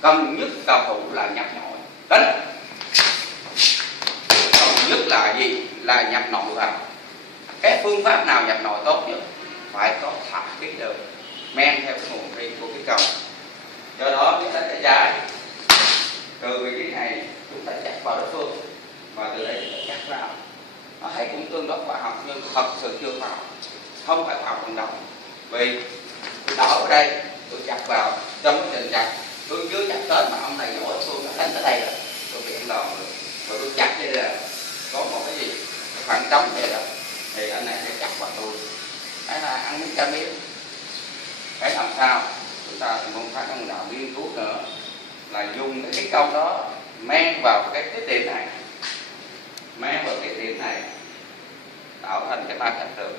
cần nhất cao thủ là nhập nội. Đánh. Cần nhất là gì? Là nhập nội vào. Cái phương pháp nào nhập nội tốt nhất? Phải có thập ký đường men theo cái nguồn riêng của cái cầu. Do đó chúng ta sẽ trái từ vị trí này chúng ta chặt vào đối phương và từ đây chúng ta chặt vào. Nó thấy cũng tương đối khoa học nhưng thật sự chưa khoa học, không phải khoa học vận động. Vì tôi đỡ ở đây tôi chặt vào, trong quá trình chặt tôi chưa chặt tới mà ông này nổi tôi đã đánh tới đây rồi, tôi bị anh đòn rồi tôi chặt đây là có một cái gì cái khoảng trống này rồi thì anh này sẽ chặt vào tôi. Đấy là ăn miếng cam miếng. Cái làm sao chúng ta thì môn phái trong đạo nghiên cứu nữa là dùng cái công đó men vào cái điểm này, men vào cái điểm này tạo thành cái ba cạnh tường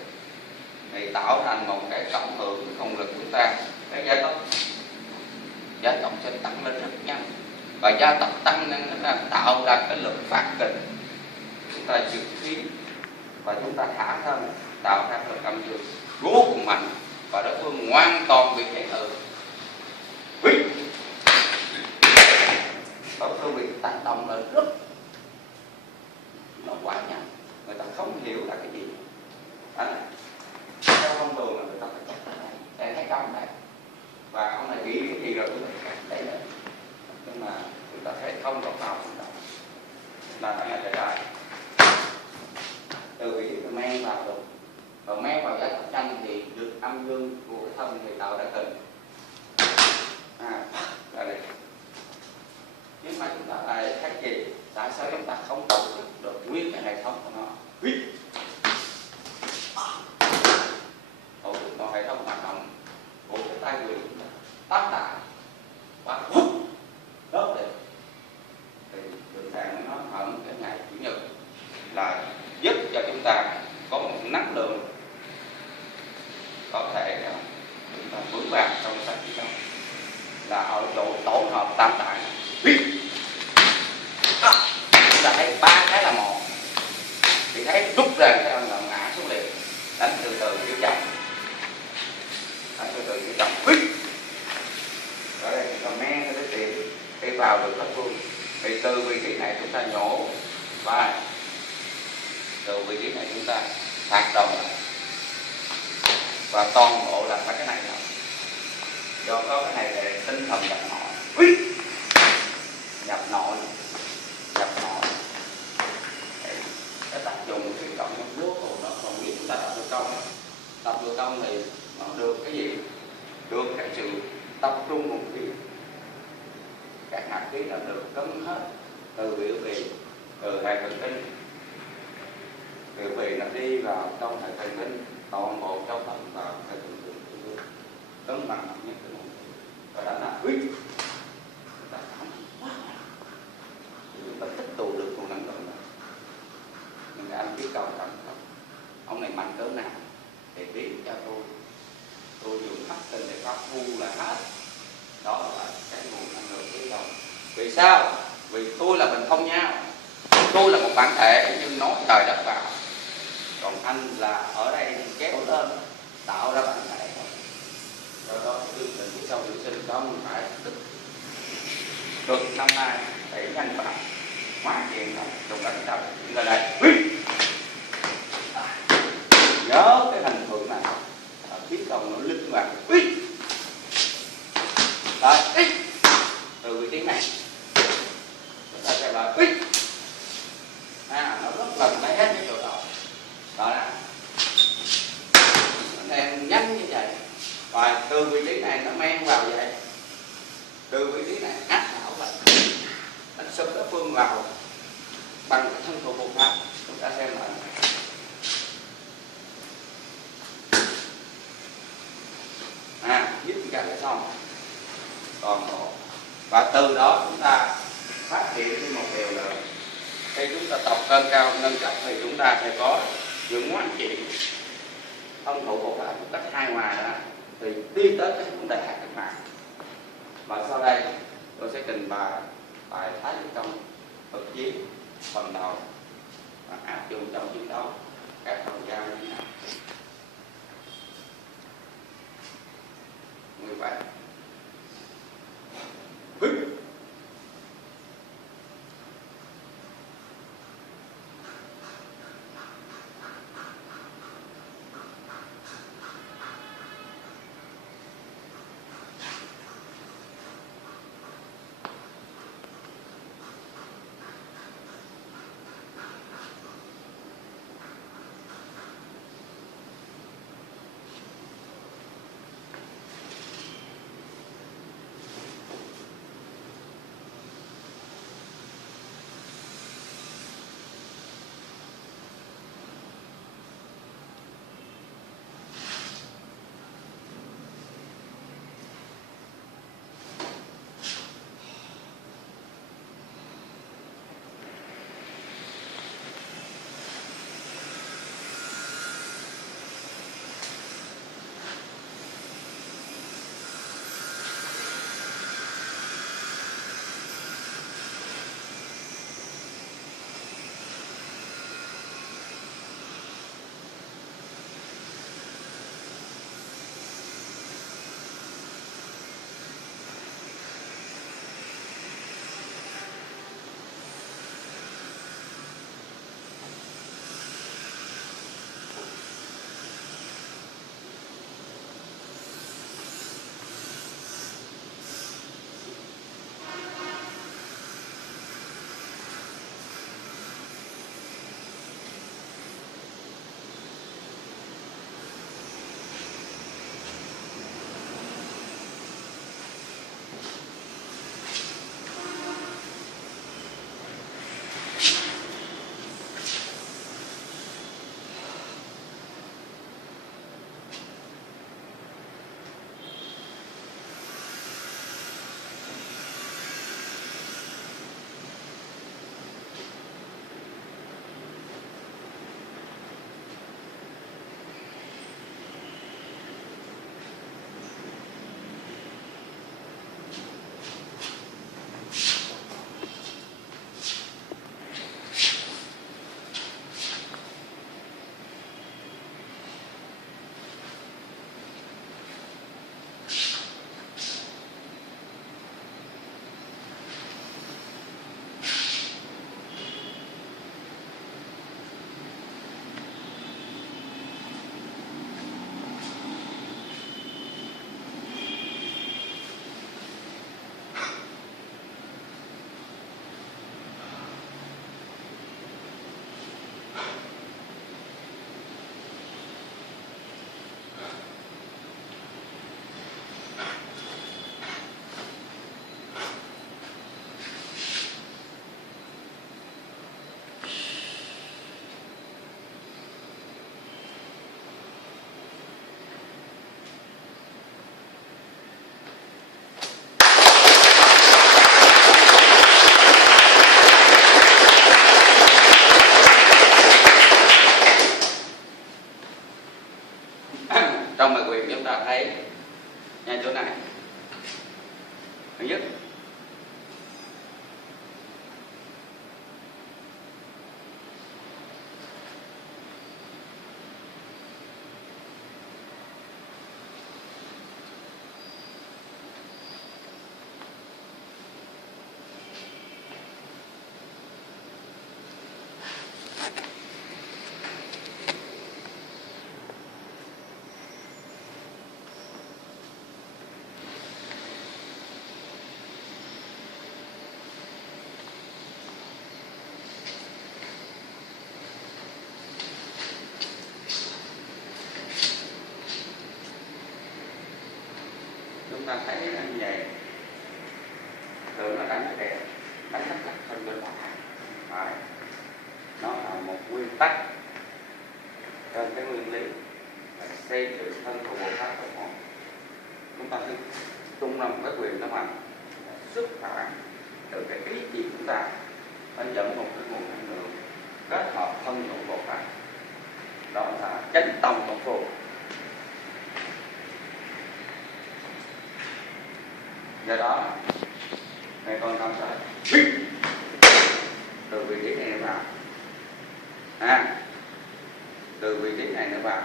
thì tạo thành một cái cộng hưởng cái công lực chúng ta, cái gia tốc sẽ tăng lên rất nhanh và gia tốc tăng nên nó là tạo ra cái lực phát kình chúng ta dự khí và chúng ta thả thân tạo ra lực âm dương vô cùng mạnh và đối phương hoàn toàn bị kháng cự. Đối phương bị tác động lên rất nó quá nhanh, người ta không hiểu là cái gì. Theo thông thường là người ta phải chắc này để thấy công này và ông này nghĩ cái gì rồi cũng phải đấy nữa, nhưng mà người ta thấy không có vào hành động là phải là trái từ vị trí men vào được, còn men vào giá thấp nhanh thì được âm dương của cái thân thì tạo ra kình là đây. Nhưng mà chúng ta lại thấy gì? Tại sao chúng ta không tổ chức được nguyên cái hệ thống của nó? Tổ chức một hệ thống hoạt động của cái tay người chúng ta tác đại và đốt đi thì được rằng nó hẳn cái ngày chủ nhật là giúp cho chúng ta có một năng lượng có thể chúng ta vững vàng trong sách kỹ năng là ở chỗ tổ hợp tam đại. Chúng ta thấy ba cái là một thì thấy rút ra cái ông là ngã xuống liền, đánh từ từ kiểu chậm, đánh từ từ kiểu chậm. Ở đây chúng ta men cái tiền khi vào được các phương thì từ vị trí này chúng ta nhổ vai, từ vị trí này chúng ta hoạt động và toàn bộ là phải cái này thôi. Do có cái này để tinh thần nhập nội, nhập nội cái tác dụng cái cộng nó vô cùng nó không biết chúng ta tập được công thì nó được cái gì, được cái sự tập trung một khí, các hạt khí là được cấm hết từ biểu bì, từ hệ thần kinh, biểu bì nó đi vào trong hệ thần kinh, toàn bộ trong phần vào hệ thần kinh cấm bằng nhất cái một và đã là huyết chúng ta tích tụ được nguồn năng lượng. Nhưng cái anh biết cầu rằng ông này mạnh cỡ nào thì biết cho tôi dùng khắp tình để phát thu là hết. Đó là cái nguồn năng lượng biết cầu. Vì sao? Vì tôi là mình không nhau, tôi là một bản thể nhưng nói trời đất vào, còn anh là ở đây kéo lên tạo ra bản thể thôi. Do đó chương trình của sau tuyển sinh không phải cực năm nay để nhanh bằng hoàn thiện rồi trong đánh đầu chúng ta đây nhớ cái hình tượng này biết công nó linh hoạt rồi từ vị trí này chúng ta sẽ là nó rất gần lấy hết cái chỗ đó nè anh em nhanh như vậy và từ vị trí này nó men vào vậy, từ vị trí này áp đảo vậy đánh sụp đối phương vào bằng cái thân thủ bộ pháp. Chúng ta xem lại giúp ra cái xong toàn bộ và từ đó chúng ta phát hiện thêm một điều nữa, khi chúng ta tập cân cao nâng cấp thì chúng ta sẽ có những quán trị thân thủ bộ pháp một cách hài hòa đó thì đi tới cái vấn đề hạt cách mạng. Và sau đây tôi sẽ trình bày bài Thái Cực Công thực chiến phần đầu và áp dụng trong chiến đấu các phần giao như thế nào. Như vậy đánh cái đèn, đánh lắc lắc thân bên phải. Nó là một nguyên tắc trên cái nguyên lý là xây dựng thân của bộ pháp của họ. Chúng ta cứ tung ra một cái quyền nó mạnh xuất phát từ cái ý chí chúng ta, nó dẫn một cái nguồn năng lượng kết hợp thân của bộ pháp, đó là chánh tông công phu. Do đó mẹ con không sợ từ vị trí này vào, từ vị trí này nó vào,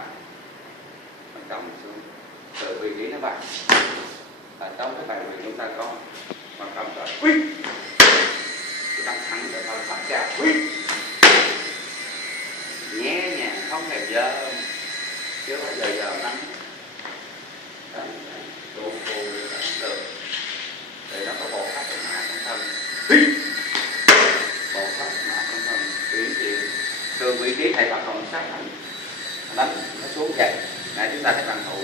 nó cầm xuống từ vị trí nó vào. Ở trong cái bài quyền chúng ta có mà cầm rồi đánh thẳng cho thôi phát ra nhẹ nhàng không hề dơ, chứ bao giờ đánh đủ được để nó có bộ pháp mã trong thân, bộ pháp mã trong thân chuyển chuyển từ vị trí thầy bắt đầu sát đánh nó xuống vậy. Nãy chúng ta thấy bằng thủ,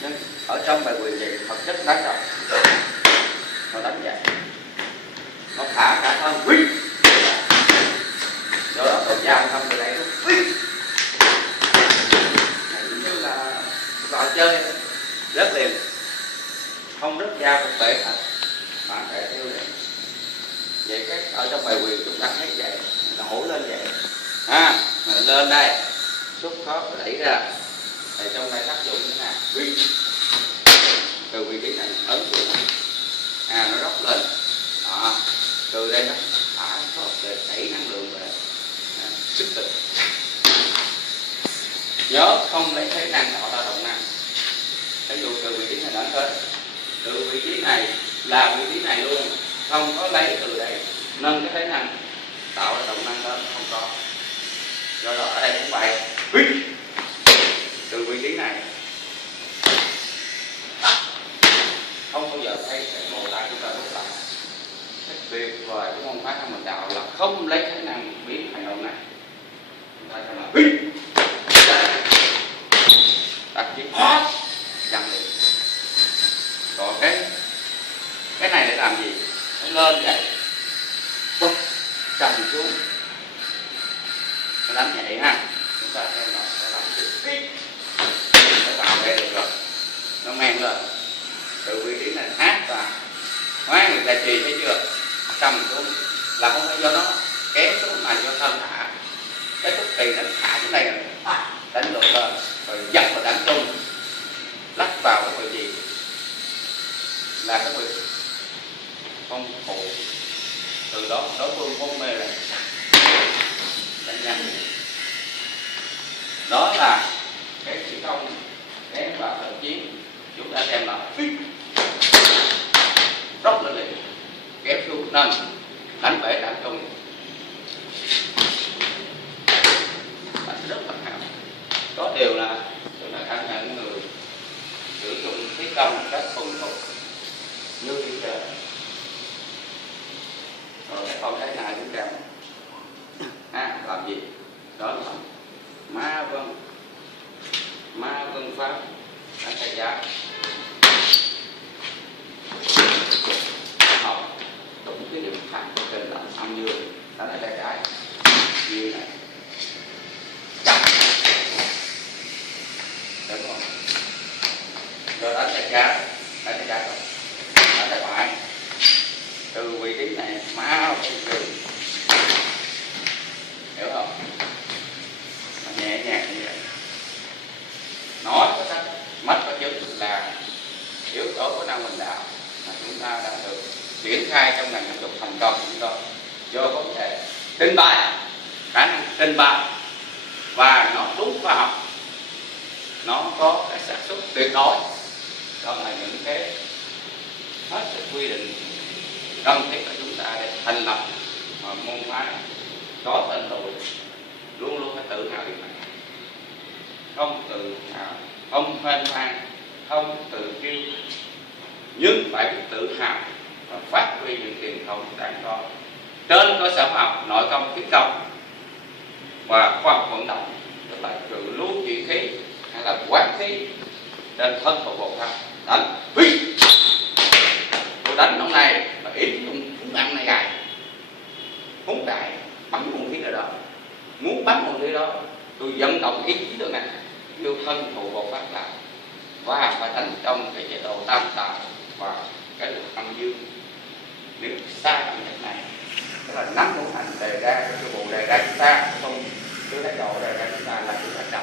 nhưng ở trong bài quyền vậy thực chất đánh rồi nó đánh vậy, nó thả cả thân do đó tôi giao thân từ đây như là trò chơi rất liền, không rất dao cũng bể thật mà phải theo đấy. Vậy cái ở trong bài quyền chúng ta thấy vậy, nổ lên vậy, lên đây xúc khớp đẩy ra, thì trong đây tác dụng thế nào? Từ vị trí này ấn xuống nó róc lên, từ đây nó thả khớp để đẩy năng lượng về, sức tịch. Nhớ không lấy thế năng tạo ra động năng. Ví dụ từ vị trí này đến tới, từ vị trí này là vị trí này luôn, không có lấy từ đây nâng cái thế năng tạo ra động năng lên, không có. Do đó ở đây cũng vậy, từ vị trí này không bao giờ thấy cái ngồi lại chúng ta rút lại. Cái tuyệt vời của môn phái Thanh Minh Đạo là không lấy thế năng biến hành động này. Chúng ta cho là đặt chiếc chặn được. Còn cái này để làm gì? Nó lên vậy, bốc trầm xuống, nó đánh vậy ha. Chúng ta xem nó làm gì? Nó vào đây được rồi, nó men lên từ vị trí này áp vào, người ta trì thấy chưa? Trầm xuống là không phải do nó kéo xuống mà do thân thả. Cái tức kỳ nó thả xuống đây rồi, đánh ngược lên rồi dập vào đánh tung, lắc vào cái vị trí là cái vị không phụ. Từ đó đối phương hôn mê lại đánh nhanh. Đó là cái chỉ công ném vào trận chiến. Chúng ta xem là rốc lên liền, kéo xuống nâng, đánh bể đánh tung, đánh rất là hảo. Có điều là chúng ta cảm nhận người sử dụng khí công một cách thuần thục như đi trời. Rồi cái con thấy này cũng kèm làm gì? Đó là ma vân pháp đánh thầy giá học đúng cái điểm thẳng trên là âm dương, đó là tay trái như này chặt, đúng không? Rồi đánh tay trái rồi đánh tay phải từ vị trí này má vân dương, hiểu không? Nhẹ nhàng như vậy. Nói có sách mất có chứng là yếu tố của năng Minh Đạo mà chúng ta đã được triển khai trong ngành giáo dục thành công chúng tôi do có thể trình bày, khả năng trình bày và nó đúng khoa học, nó có cái xác suất tuyệt đối. Đó là những cái hết sức quy định cần thiết của chúng ta để thành lập môn phái có tên tuổi, luôn luôn phải tự hào điều này, không tự hào, không hoan hoang, không tự kiêu, nhưng phải biết tự hào và phát huy những truyền thống đáng có trên cơ sở học nội công khí công và khoa học vận động, tức là trừ lưu chuyển khí hay là quán khí trên thân của bộ pháp. Đánh tôi đánh hôm nay mà ít cũng ăn vận động ý chí được này, yêu thân thụ Bồ Pháp đạo và phải thành trong cái chế độ tam tạng và cái luật âm dương. Nếu sai bằng cách này, tức là nắm ngũ hành đề ra cái bộ đề ra chúng ta không cứ thái độ đề ra chúng ta là chúng ta chậm.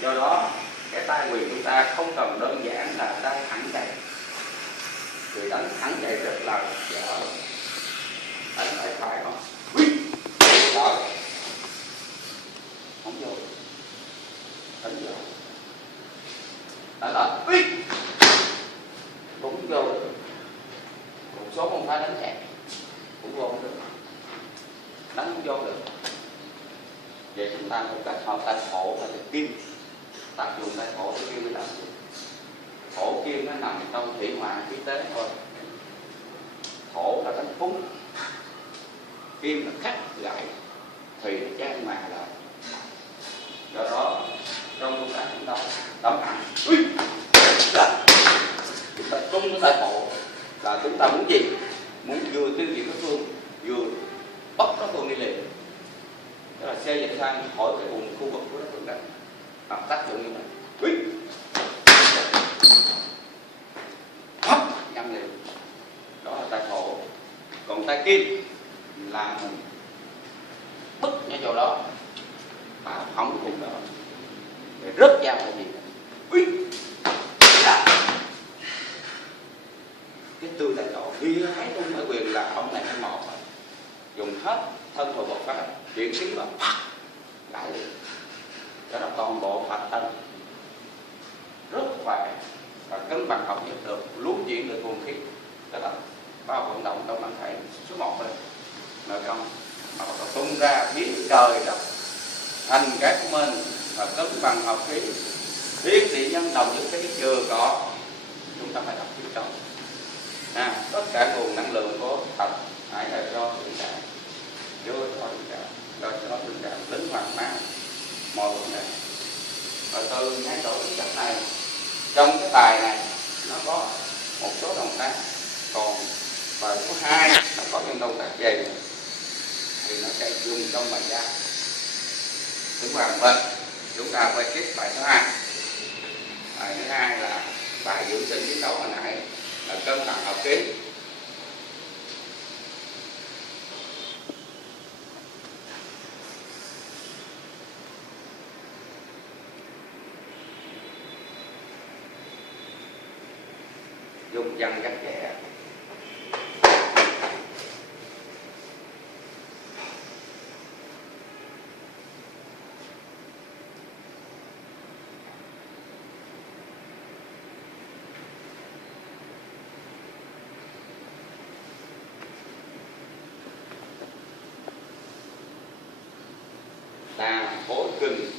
Do đó cái tai quyền chúng ta không cần đơn giản là đang thẳng dậy, vì đánh thẳng dậy rất là dở, đánh phải phải không đó không vô đánh vô đánh là cũng vô được, một số không phải đánh hẹp cũng vô không được, đánh không vô được. Vậy chúng ta không cách hợp tay khổ và tay kim, tác dụng tay khổ với kim mới làm gì? Khổ kim nó nằm trong thủy hòa khí tế thôi. Khổ là đánh phúng, kim là khắc gãi, thủy là trang mà lại. Do đó trong công tác chúng ta đấm thẳng, chúng ta tung cái tay khổ là chúng ta muốn gì? Muốn vừa tiêu diệt đối phương, vừa bắt đối phương đi liền. Đó là xe dịch sang khỏi cái vùng khu vực của đối phương đánh, hoặc tác dụng như vậy. Hấp nhắm liền, đó là tay khổ. Còn tay kim là mình bức ở chỗ đó, bảo hỏng vùng đó, để rớt dao là gì? Cái tư tay khổ đi thấy tung ở quyền là ông này hay một dùng hết thân thụ Bồ Pháp chuyển khí vào lại liền, cho nó toàn bộ Phật thân rất khỏe và cân bằng học nhất được, luống chuyển được nguồn khí, đó là bao vận động trong bản thể số 1 rồi nội công, mà nó tung ra biến trời đất thành cái của mình và cân bằng học khí, thiên địa nhân đồng những cái chưa có, chúng ta phải tập trung trong tất cả nguồn năng lượng của Phật hãy là do thượng đẳng, do thượng đẳng, do thượng đẳng linh hoạt máu mọi vấn đề. Và từ ngay chỗ tính chất này, trong cái bài này nó có một số động tác, còn bài số 2 nó có những động tác gì thì nó sẽ dùng trong bài gia. Đúng rồi, vâng, chúng ta quay tiếp bài số 2. Bài thứ 2 là bài dưỡng sinh chiến đấu hồi nãy là cân bằng hợp khí. Dùng dân gắt ghẻ, đàn khối kinh,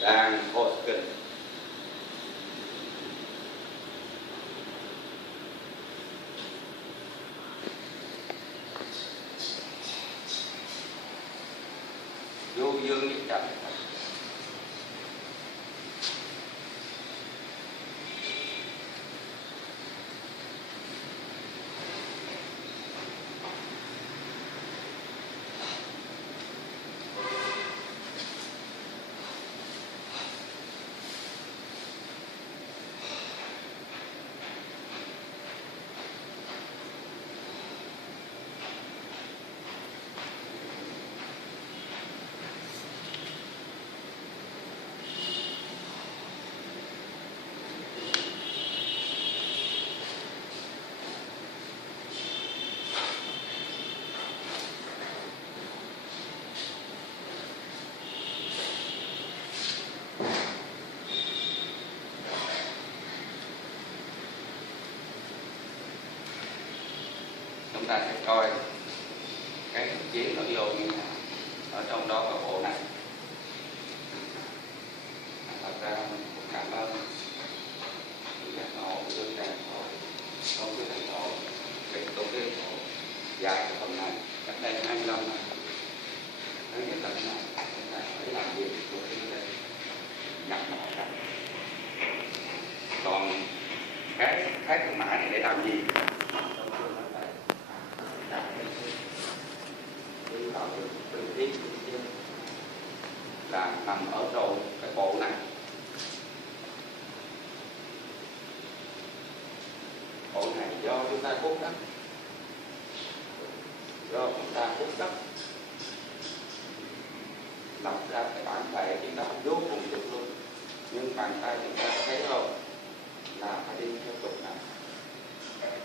đàn khối kinh. Vô dương nhất trần, chúng ta sẽ coi cái chiến nó vô như nào. Ở trong đó có bộ này. Thật ra mình cũng cảm ơn các hộ tương đàn hộ, không cái thầy hộ, cái tổ chức hộ dạy cái phần này cách đây 25 năm. Tới những lần này chúng ta phải làm việc của cái nhập họ ra. Còn cái thương mại này để làm gì? Tự tiết nằm ở đầu cái bộ này. Bộ này do chúng ta hút đất, lập ra cái bản bệ chúng ta vô cùng trực luôn. Nhưng bàn tay chúng ta thấy không, là phải đi theo trục này.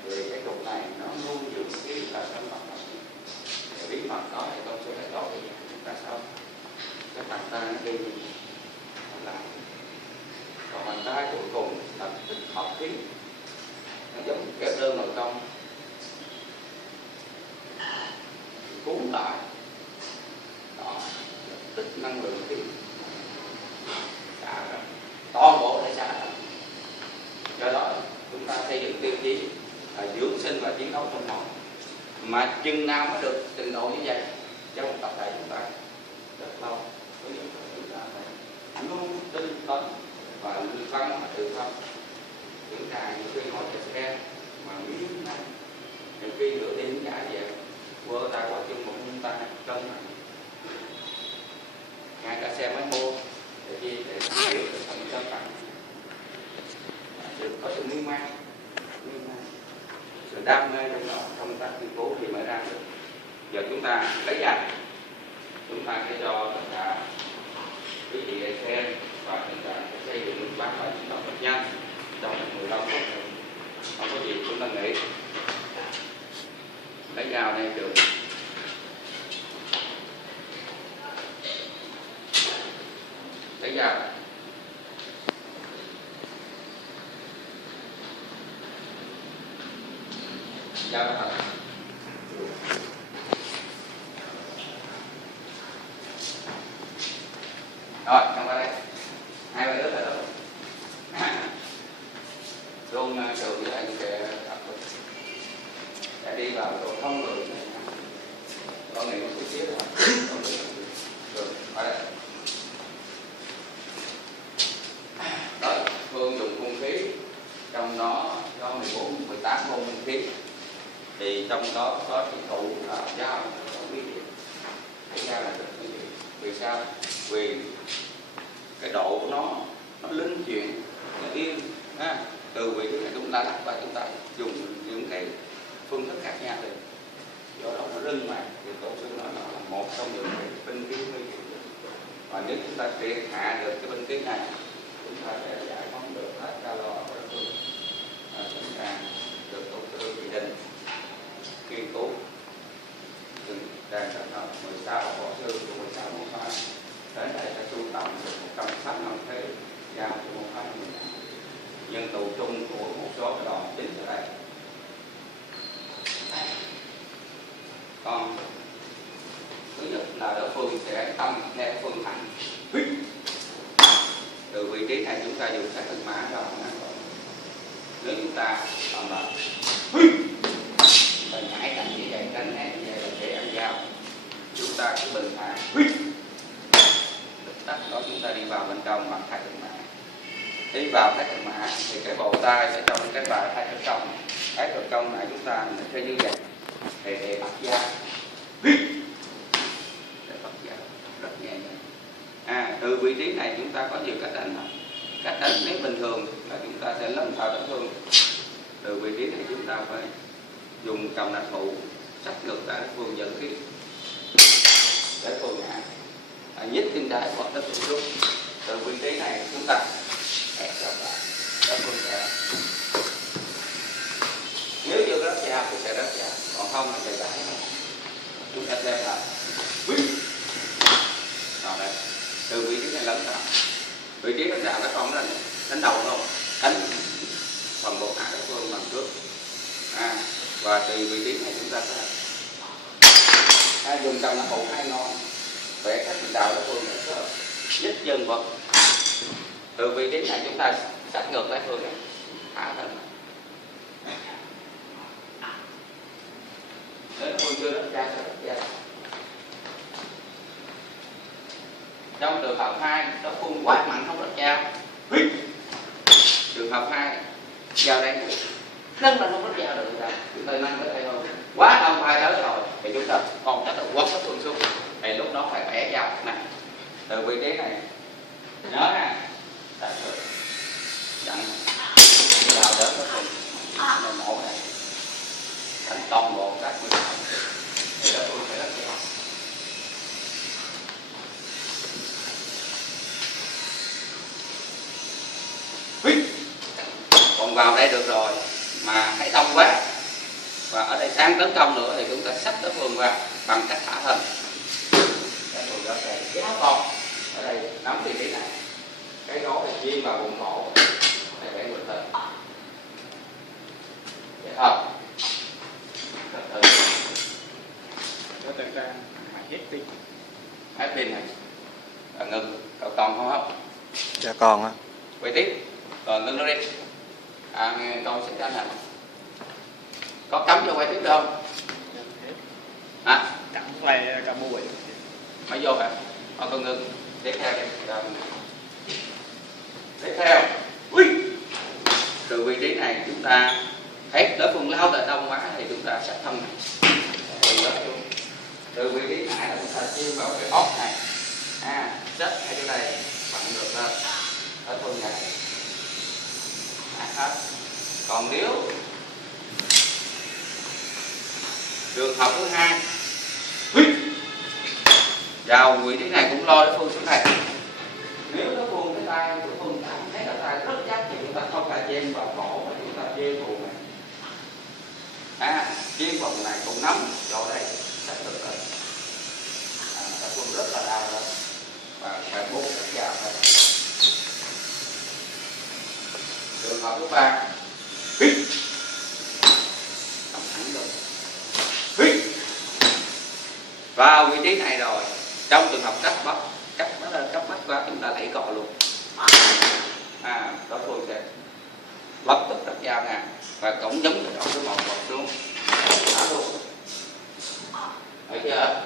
Vì cái trục này nó luôn giữ cái là thân mặt này. Để bí mật đó thì tôi sẽ lấy đồ để chúng ta sao cái bàn tay nó đi là, còn bàn tay cuối cùng là tích hợp khí, nó giống kẹp đơn nội công cuốn lại đó, tích năng lượng khí xả ra toàn bộ để xả ra. Do đó chúng ta xây dựng tiêu chí là dưỡng sinh và chiến đấu trong máu, mà chừng nào mới được trình độ như vậy trong một tập thể chúng ta rất lâu. Ví dụ chúng ta phải luôn tinh tấn và văn mà tự thân. Chúng ta những khi ngồi trên xe mà miếng này, những khi nửa đêm cả về vơ tay qua chân một ta cân này, ngay cả xe máy mua để chi để hiểu được phần cân nặng, có sự miên man, sự đam mê trong đó, trong tác nghiên cứu thì mới ra được. Giờ chúng ta lấy ra, chúng ta sẽ cho tất cả quý vị xem và chúng ta sẽ xây dựng bác bài chuyển động rất nhanh trong 15 phút. Không có gì chúng ta nghĩ lấy dao này được. Lấy dao dao nó thật. Rồi, xong qua đây. Hai bài ướt rồi đó. Luôn trường với lại cái tập để đi vào độ thông lượng này. Con này một chút xíu rồi. Được, ở đây. Đó, Phương dùng hung khí, trong đó có 14, 18 môn hung khí. Thì trong đó có chỉ tụ là dao, không biết gì. Cái dao là rất quý vị. Vì sao? Vì cái độ của nó linh chuyển, nó yên. Từ vị trí này chúng ta lắp và chúng ta dùng những cái phương thức khác nhau được. Do đó nó linh mà thì tổ sư nó là một trong những cái binh khí nguy hiểm. Và nếu chúng ta triệt hạ được cái binh khí này, chúng ta sẽ giải phóng được hết calo ở đối phương. Chúng ta được tổ sư chỉ định nghiên cứu đang trở thành 16 võ sư của 16 môn phái đến đây sẽ sưu tầm được 165 thế giao của môn phái mình. Nhưng tụ chung của một số cái đòn chính ở đây. Còn thứ nhất là đối phương sẽ tâm theo phương thẳng. Từ vị trí này chúng ta dùng các thân mã cho nếu chúng ta làm là nhảy đánh như vậy, đánh né như vậy là dễ ăn dao. Chúng ta cứ bình thản tắt đó, chúng ta đi vào bên trong bằng hai thân mã. Đi vào thái cực mã thì cái bộ tay sẽ trong cái bài thái cực công. Thái cực công này chúng ta sẽ như vậy để bắt da, để bắt da rất nhẹ nhàng. Từ vị trí này chúng ta có nhiều cách đánh. Cách đánh nếu bình thường là chúng ta sẽ lâm vào đánh thương. Từ vị trí này chúng ta phải dùng cầm đạch thủ sách ngược ra để phương dẫn khí để phương ngã, nhích chân trái hoặc đất xuống. Từ vị trí này chúng ta ép ra lại đất phương sẽ, nếu như rất dao thì sẽ rất dao, còn không thì sẽ gãy. Chúng ta xem lại rồi đây, từ vị trí này lấn ra, vị trí đánh đạo nó không đánh đầu không, đánh phần bộ hạ đối phương bằng trước. Và từ vị trí này chúng ta sẽ dùng cầm là hụ hai ngón vẽ các đạo đối phương để nhích chân vật. Từ vị trí này chúng ta sát ngược lại phương này, thả thân. Nếu phương chưa rất ra sẽ rất ra. Trong trường hợp 2, đối phương quá mạnh không rất dao. Trường hợp 2, vào đây nâng lên không rất dao được rồi. Chúng ta nâng tới đây thôi. Quá đông hai tới rồi thì chúng ta còn chắc là quất cái phương xuống. Thì lúc đó phải bẻ dao này. từ vị trí này nhớ ha, đặt rồi dặn vào đỡ cái phần này mổ này thành toàn bộ các nguyên liệu thì đỡ phương phải rất dễ. Còn vào đây được rồi mà thấy đông quá và ở đây sang tấn công nữa thì chúng ta sắp đối phương vào bằng cách thả thân. Cái phần đó này kéo con ở đây nắm vị trí này, cái gối này chiên vào vùng cổ để vẽ ngược lên, vậy thôi. Từ từ có tên ra hết pin này ngừng cậu còn không hấp. Dạ còn á. Quay tiếp rồi ngưng nó đi. Con sẽ trả hình có cấm cho quay tiếp được không? Hả? cắm play cả mũi Mới vô hả? Con ngưng tiếp theo đi. Tiếp theo từ vị trí này chúng ta thấy đối phương lao tại đông quá thì chúng ta sẽ thân này từ vị trí này là chúng ta chiên vào cái ốc này, chết ngay chỗ đây vặn ngược lên ở phương này hết. Còn nếu trường hợp thứ hai vào vị trí này cũng lo đối phương xuống này, nếu đối phương cái tay của phương cảm thấy là tay rất chắc thì chúng ta không phải chêm vào cổ mà chúng ta chêm vùng này, chêm vùng này cũng nắm chỗ đây sắp được rồi, đối phương rất là đau rồi và phải bút rất vào thôi. Trường hợp thứ ba cầm thẳng luôn vào vị trí này rồi, trong trường hợp cấp bách quá chúng ta đẩy cọ luôn, đối phương sẽ lập tức đặt dao nè và cũng giống như cái một xuống thả luôn, thấy chưa?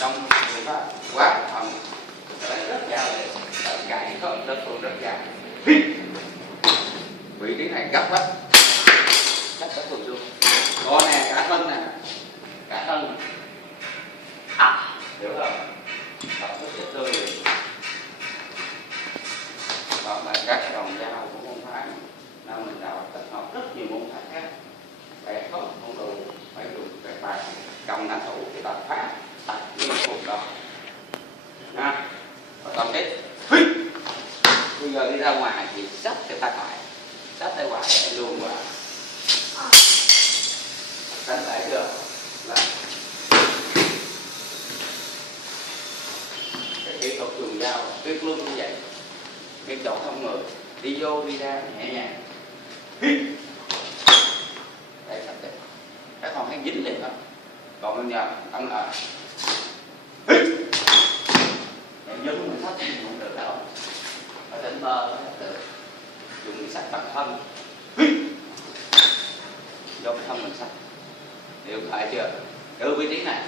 Trong trường pháp quá phần lấy rất dao để cãi con đối phương rất dao. Vị trí này gấp quá cắt đối phương xuống, đó nè cả thân hiểu không? Tập rất chết tươi hoặc là các đồng dao của môn phái nào mình đào tích hợp rất nhiều môn phái khác, bẻ không đủ phải dùng cái bài cầm nã thủ cái tập phá tập những cuộc đó và tập kết. Bây giờ đi ra ngoài thì sắp cái tay phải luôn và đánh lại chưa là cái kỹ thuật dùng dao tuyệt luôn như vậy, cái chỗ không người đi vô đi ra nhẹ nhàng. Đây sắp đây cái con hay dính liền không, còn bây giờ ông là em giống mình thắt không được đâu, ở trên bờ được dùng cái sắt bằng thân do cái thân mình sắt đều phải chưa từ vị trí này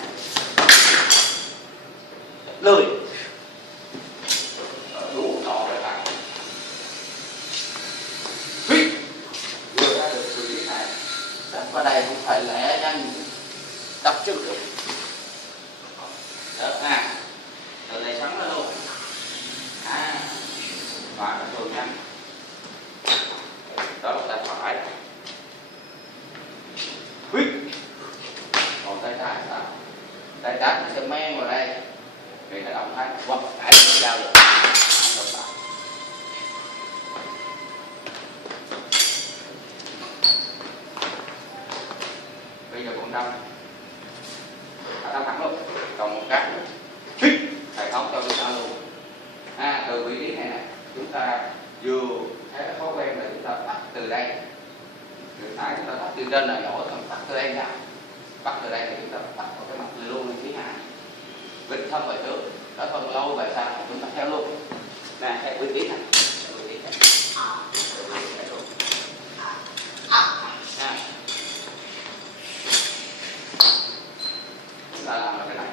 lười đủ to để bạn vừa ra được vị trí này đặt vào đây cũng phải lẻ nhanh tập trung được được từ đây sắn ra luôn và cái thường nhanh đó là tay phải. Còn tay trái sao? Tay trái nó sẽ men vào đây vì nó động thái quật đẩy nó dao được. Bây giờ còn đâm thẳng luôn, còn một cái nữa hệ thống cho chúng ta luôn. Từ vị trí này nè chúng ta vừa thấy thói quen là chúng ta bắt từ đây, từ phải chúng ta bắt từ trên là nhỏ, còn bắt từ đây ra, bắt từ đây thì chúng ta bắt vào cái mặt này luôn lên phía hạ, vịt thân về trước, đã phân lâu về sau chúng ta theo luôn nè, theo vị trí này, chúng ta làm là cái này,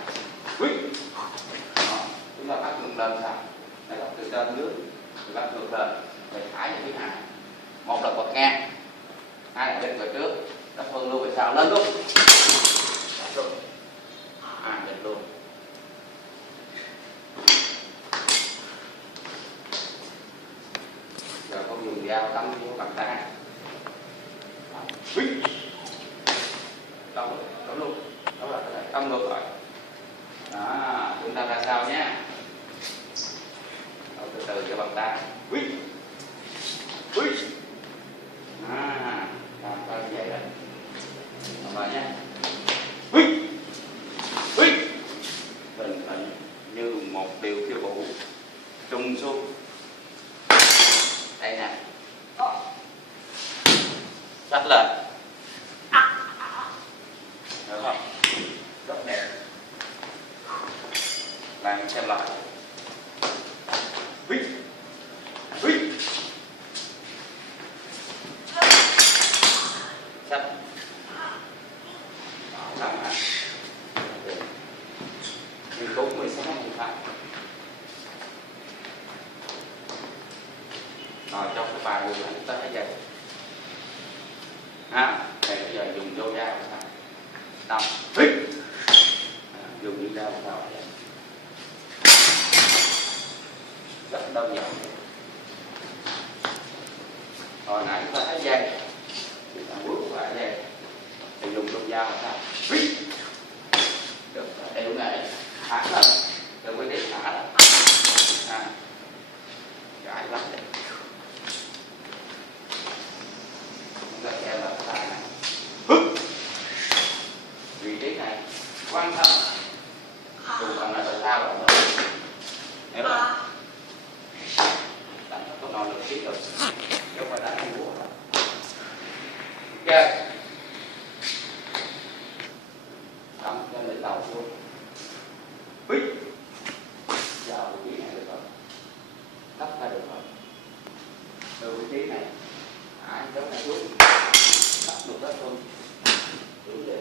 chúng ta bắt ngược lên sao, này bắt từ trên dưới, bắt ngược lên, rồi thả về phía hạ, một là bật ngang, hai là lên về trước, nó phân luôn về sau lên luôn, định luôn. Đóng luôn. Đóng luôn rồi. Đó, chúng ta ra sao nhé. Từ từ cho bằng tay. Ui. Làm sao như vậy đó. Làm vào nhé. Bình tĩnh như một điều khiêu vũ trung xuống. Đây nè. Sách lên. Được không? Rất đẹp. Làm xem lại. Sách. Làm hả? Nghiên cứu 16 môn pháp. Rồi trong cái bài buồn chúng ta thấy vậy. Thì bây giờ dùng vô dao đâm. Dùng như dao vào vậy. Rất đơn giản. Hồi nãy chúng ta thấy dây. Chúng ta bước qua dây. Thì dùng vô dao là sao? Được, đều này thả lên, đừng có đi thả lên, gãi lắm đấy, chúng ta xem là tay này, vị trí này quan trọng, dù còn là sao cũng được, hiểu không? Đánh có non lực khí được, chứ không phải đánh không buồn. Ok. Cầm lên đỉnh đầu xuống. Vào vị trí này được rồi. Tắt ra được rồi. Từ vị trí này. Chống này xuống. Tắt được hết luôn. Đúng vậy.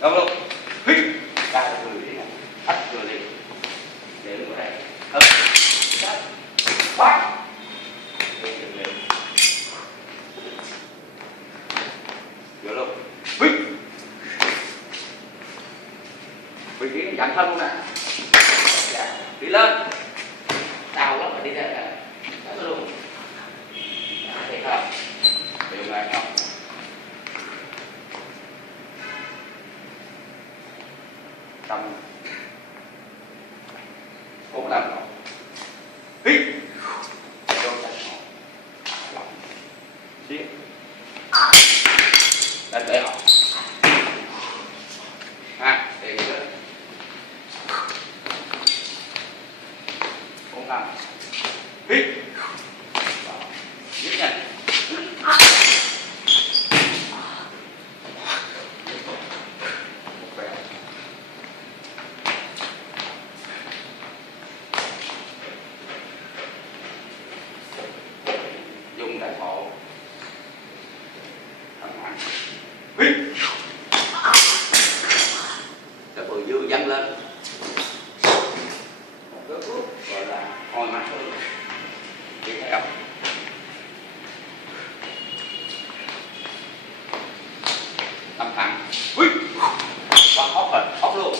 Đúng luôn. Ra được từ vị trí này. Tắt vừa liền. Để vào đây. Tắt. Bắt. Vừa luôn. Vị trí này chặn thân luôn nè. Đi lên. Đau lắm mà đi ra nè. Đó luôn. Thấy không? Điều này không? Cầm. Cũng làm rồi. Hít. Vô chặt một. Lòng. Xiết. Đánh để học. Để đi lên. 4 năm. Hít. Nhích nhanh. Dùng đại hộ. Hít. Cái bờ dư dâng lên. Một cái bước gọi là hồi mặt luôn. Tiếp theo. Tâm thẳng. Hít. Và hóc rồi, hóc luôn.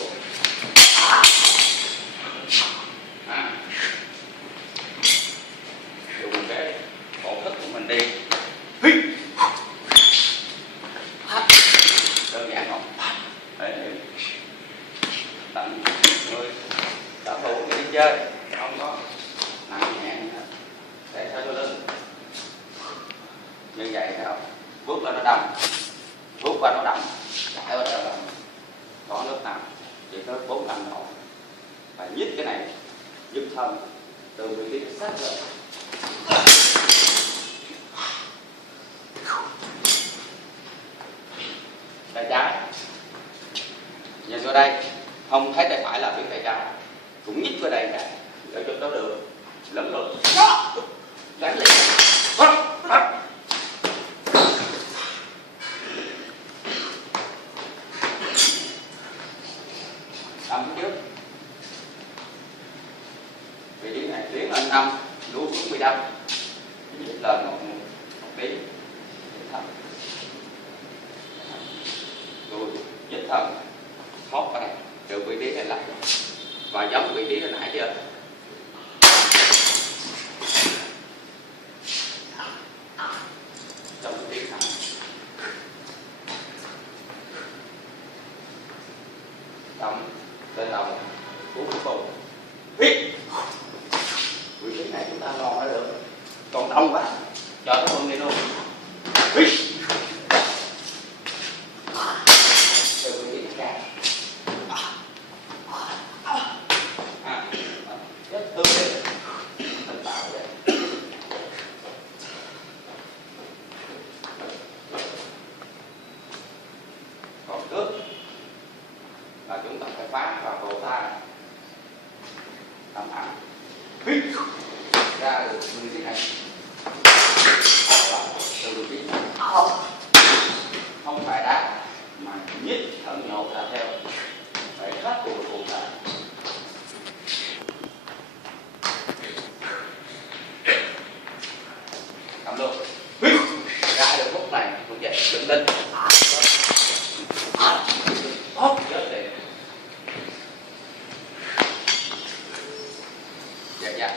Dùng cái cổ thức của mình đi. Hít. Đơn giản không? Đấy. Tặng người đã thủ đi chơi, không có nặng nhẹ nữa. Để sao cho lưng. Như vậy thấy không? Bước lên nó đầm, bước qua nó đầm, chạy qua nó đầm. Có nước nào chỉ tới 4-5 độ. Và nhích cái này giúp thân từ vị trí sát rồi. Tay trái nhìn vào đây, không thấy tay phải là phía tay trái, cũng nhích vào đây nè, để cho nó được lẫn lộn, đánh liền, đâm trước, vị trí này tiến lên 5, lùi xuống 15, nhích lên một tí, lùi, nhích thân, thoát vào đây, được vị trí này lại, và giống vị trí hồi nãy chưa? Trong vị trí Đâm lên đầu cuối cùng hít. Vị trí này chúng ta ngon đã được, còn đông quá cho nó hơn đi luôn. Hít. Từ vị trí ra rất thương đi thành tạo vậy. Còn trước là chúng ta phải phá vào cổ tay tầm thẳng hít ra được vị trí này. Từ vị trí này không phải đá mà nhích thận nhột ra theo, phải hết cuộc cuộc ra. Cầm luôn ra được lúc này cũng vậy, đừng tin hốt chết liền. Dạ dạ.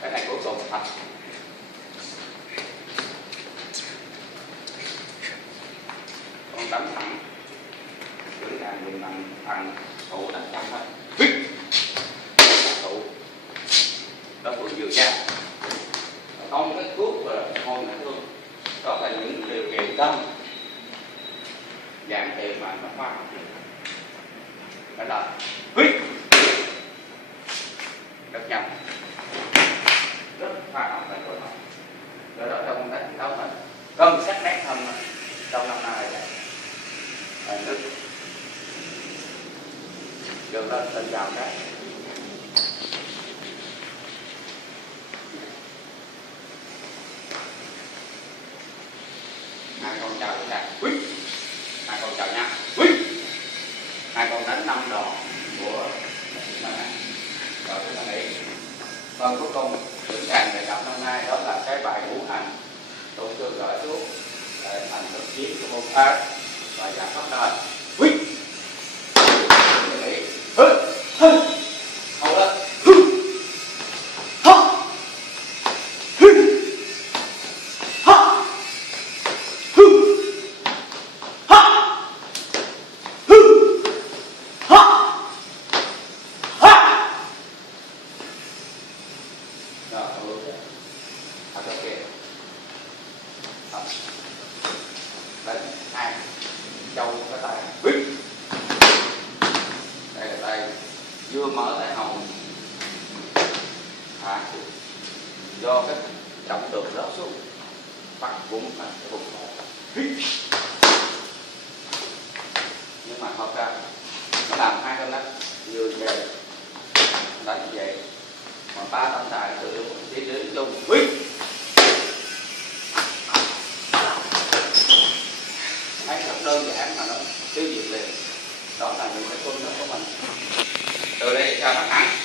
Cái này cuối cùng thật. Con đánh thẳng đứng càng dùng thằng thủ đánh chậm thôi. Thủ đó cũng vừa nha. Không cái thuốc và hôi nặng thương, đó là những điều kiện tâm giảm thiểu mà nó khoa học. Cái đó rất nhanh, rất khoa học và rồi học. Do đó trong công tác chiến đấu mình cần sắc nét hơn trong năm nay này. Nước đường lên tên vào cái hai con chào chúng ta, hai con chào nha, hai con đánh 5 đòn của rồi chúng ta nghĩ. Phần cuối cùng chúng ta đề cập hôm nay đó là cái bài ngũ hành tổn thương gỡ xuống để thành thực chiến của môn A và giảm phát đời. Hầu lên. Lên hai châu cái tay đây là tay vừa mở tay hồng do cái trọng lượng rớt xuống bằng vùng thành cái vùng cổ. Nhưng mà thật ra nó làm hai con đánh vừa về đánh về mà ba tâm tài tự đi đến chung thấy rất đơn giản mà nó tiêu diệt liền. Đó là những cái phương thức của mình. Từ đây cho nó thẳng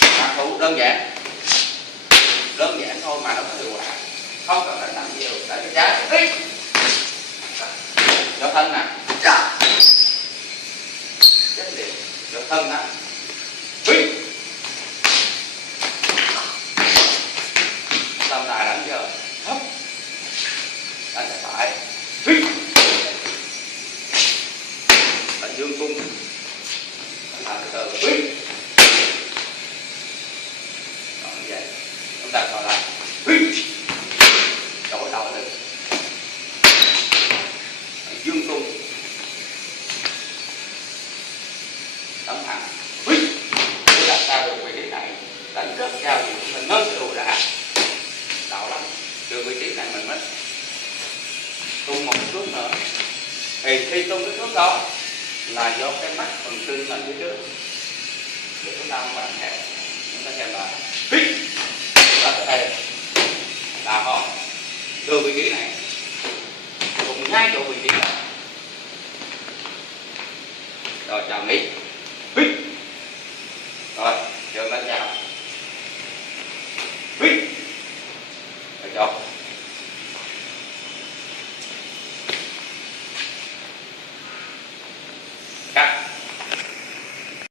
phản thủ đơn giản thôi mà nó có hiệu quả, không cần đánh nặng nhiều. Đánh cái trái cho thân nè, chết liền cho thân nè, tâm tài đánh giờ hấp đánh cái phải đánh dương cung làm từ như vậy chúng ta gọi là đổi đầu lên dương cung tấm thẳng chúng ta ra được vị trí này đánh rất cao thì mình mới sẽ ưu đã đạo lắm. Từ vị trí này mình mới tung một chút nữa, thì khi tung cái trước đó là do cái mắt phần xương ở phía trước để chúng ta không bạn theo. Chúng ta xem là đó cái đây là không từ vị trí này cùng ngay chỗ vị trí này rồi chào nghỉ.